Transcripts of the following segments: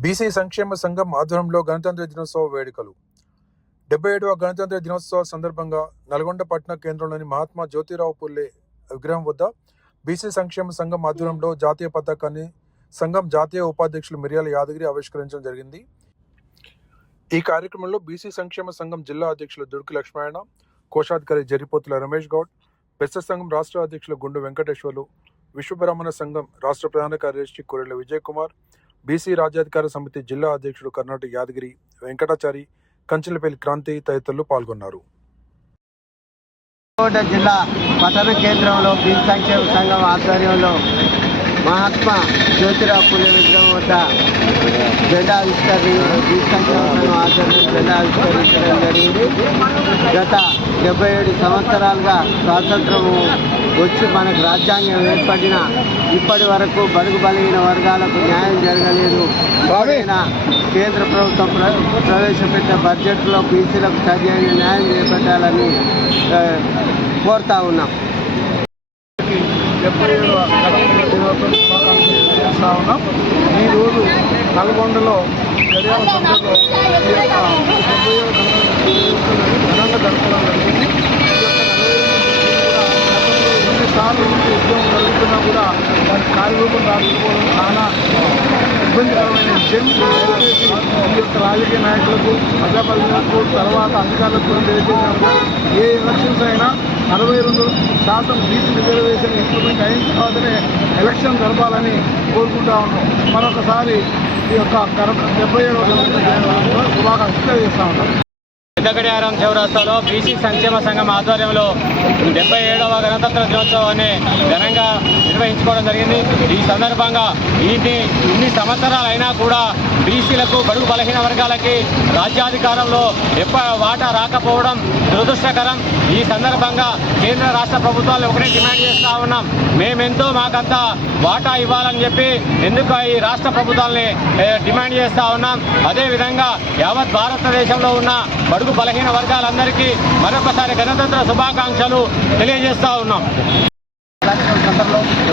BC సంక్షేమ సంఘం ఆధ్వర్యంలో గణతంత్ర దినోత్సవ వేడుకలు. డెబ్బై ఏడవ గణతంత్ర దినోత్సవ సందర్భంగా నల్గొండ పట్టణ కేంద్రంలోని మహాత్మా జ్యోతిరావు పుల్లే విగ్రహం వద్ద బీసీ సంక్షేమ సంఘం ఆధ్వర్యంలో జాతీయ పతాకాన్ని సంఘం జాతీయ ఉపాధ్యక్షులు మిర్యాల యాదగిరి ఆవిష్కరించడం జరిగింది. ఈ కార్యక్రమంలో బీసీ సంక్షేమ సంఘం జిల్లా అధ్యక్షులు దుర్కి లక్ష్మణ కోశాధికారి జరిపోతుల రమేష్ గౌడ్ బెస్త సంఘం రాష్ట్ర అధ్యక్షులు గుండు వెంకటేశ్వర్లు విశ్వబ్రాహ్మణ సంఘం రాష్ట్ర ప్రధాన కార్యదర్శి కొరెల విజయ్ కుమార్ బీసీ రాజ్యాధికార సమితి జిల్లా అధ్యక్షుడు కర్ణాటక యాదగిరి వెంకటాచారి కంచెలపల్లి క్రాంతి తదితరులు పాల్గొన్నారు. జిల్లా పట్టణ కేంద్రంలో సంక్షేమ సంఘం ఆధ్వర్యంలో మహాత్మా జ్యోతిరావు పులే విగ్రహం వద్ద జెండా ఆవిష్కరణ బీ సంక్షేమ జెండా ఆవిష్కరించడం జరిగింది గత డెబ్బై ఏడు సంవత్సరాలుగా స్వాతంత్రం వచ్చి మనకు రాజ్యాంగం ఏర్పడిన ఇప్పటి వరకు బడుగు బలహీన వర్గాలకు న్యాయం జరగలేదు. కేంద్ర ప్రభుత్వం ప్రవేశపెట్టిన బడ్జెట్లో బీసీలకు సరైన న్యాయం చేపట్టాలని కోరుతా ఉన్నాం. డెబ్బై ఏడవ ఉన్నాం ఈరోజు నల్గొండలో గడియాల సందర్భంలో ఈ యొక్క డెబ్బై ఘనంగా జరపడం జరిగింది ఎన్నిసార్లు జరుగుతున్నా కూడా దాని కార్యరూపం రాకపోవడం చాలా ఇబ్బందికరమైన విషయం దయచేసి ఈ యొక్క రాజకీయ నాయకులకు ప్రజాప్రతినిధులకు తర్వాత అధికారులకు కూడా ఏ ఎలక్షన్స్ అయినా అరవై రెండు శాతం బీసీ రిజర్వేషన్ ఇంప్లిమెంట్ అయిన తర్వాతనే ఎలక్షన్ జరపాలని కోరుకుంటా ఉన్నాం. మరొకసారి ఈ యొక్క కర- డెబ్బై ఏడవ శుభాకాంక్షలు తెలియజేస్తా ఉన్నాం. పెద్దగడియారం చౌరాస్తాలో బీసీ సంక్షేమ సంఘం ఆధ్వర్యంలో డెబ్బై ఏడవ గణతంత్ర దినోత్సవాన్ని ఘనంగా నిర్వహించుకోవడం జరిగింది. ఈ సందర్భంగా ఇన్ని ఇన్ని సంవత్సరాలు అయినా కూడా బీసీలకు బడుగు బలహీన వర్గాలకి రాజ్యాధికారంలో ఎప్ప వాటా రాకపోవడం దురదృష్టకరం. ఈ సందర్భంగా కేంద్ర రాష్ట్ర ప్రభుత్వాలు ఒకటే డిమాండ్ చేస్తా ఉన్నాం. మేమెంతో మాకంతా వాటా ఇవ్వాలని చెప్పి ఎందుకు ఈ రాష్ట్ర ప్రభుత్వాలని డిమాండ్ చేస్తా ఉన్నాం. అదేవిధంగా యావత్ భారతదేశంలో ఉన్న బడుగు బలహీన వర్గాలందరికీ మరొకసారి గణతంత్ర శుభాకాంక్షలు తెలియజేస్తా ఉన్నాం.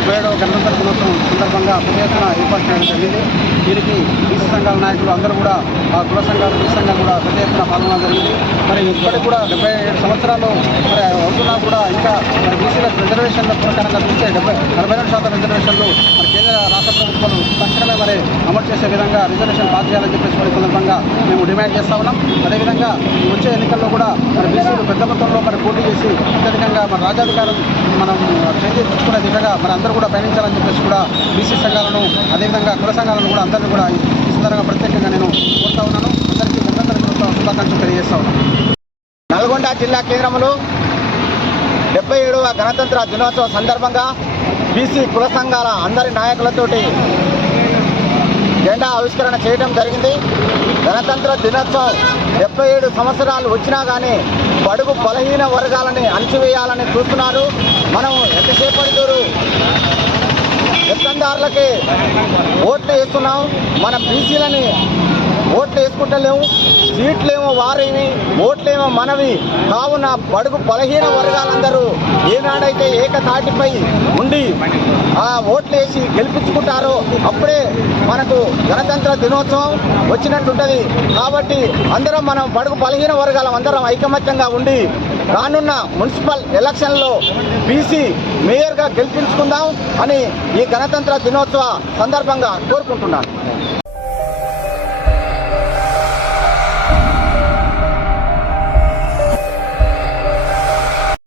ఎలక్షన్ ఏడవ గణతంత్ర దినోత్సవం సందర్భంగా పెద్ద ఏర్పాటు చేయడం జరిగింది. దీనికి బీసీ సంఘాల నాయకులు అందరూ కూడా ఆ కుల సంఘాలు బీసీ సంఘాలు కూడా పెద్ద ఎత్తున పాల్గొనడం జరిగింది. మరి ఇప్పటికి కూడా డెబ్బై ఏడు సంవత్సరాలు మరి అవుతున్నా కూడా ఇంకా మరి బీసీల రిజర్వేషన్ల ప్రకారంగా చూస్తే డెబ్బై నలభై రెండు శాతం రిజర్వేషన్లు మరి కేంద్ర రాష్ట్ర ప్రభుత్వాలు తక్షణమే మరి అమలు చేసే విధంగా రిజర్వేషన్ పాస్ చేయాలని చెప్పేసి మరి సందర్భంగా మేము డిమాండ్ చేస్తా ఉన్నాం. అదేవిధంగా వచ్చే ఎన్నికల్లో కూడా మరి బీసీలు పెద్ద మొత్తంలో మరి పోటీ చేసి అత్యధికంగా మన రాజ్యాధికారం మనం చేయించుకునే దిశగా మన అందరూ కూడా పయనించాలని చెప్పేసి కూడా బీసీ సంఘాలను అదేవిధంగా కుల సంఘాలను కూడా అందరినీ కూడా ఈ సందర్భంగా ప్రత్యేకంగా నేను కోరుతా ఉన్నాను. అందరికీ గణతంత్ర శుభాకాంక్షలు తెలియజేస్తా ఉన్నాను. నల్గొండ జిల్లా కేంద్రంలో డెబ్బై ఏడవ గణతంత్ర దినోత్సవ సందర్భంగా బీసీ కుల సంఘాల అందరి నాయకులతోటి జెండా ఆవిష్కరణ చేయడం జరిగింది. గణతంత్ర దినోత్సవం డెబ్బై ఏడు సంవత్సరాలు వచ్చినా కానీ బడుగు బలహీన వర్గాలని అణచివేయాలని చూస్తున్నారు. మనం ఎంతసేపటి దూరు పెత్తందారులకి ఓట్లు వేస్తున్నాం. మన బీసీలని ఓట్లు వేసుకుంటలేము. సీట్లు వారివి ఓట్లేమో మనవి. కావున బడుగు బలహీన వర్గాలందరూ ఏనాడైతే ఏకతాటిపై ఉండి ఆ ఓట్లేసి గెలిపించుకుంటారో అప్పుడే మనకు గణతంత్ర దినోత్సవం వచ్చినట్టుంటుంది. కాబట్టి అందరం మనం బడుగు బలహీన వర్గాలం అందరం ఐకమత్యంగా ఉండి రానున్న మున్సిపల్ ఎలక్షన్లో బీసీ మేయర్గా గెలిపించుకుందాం అని ఈ గణతంత్ర దినోత్సవ సందర్భంగా కోరుకుంటున్నాను.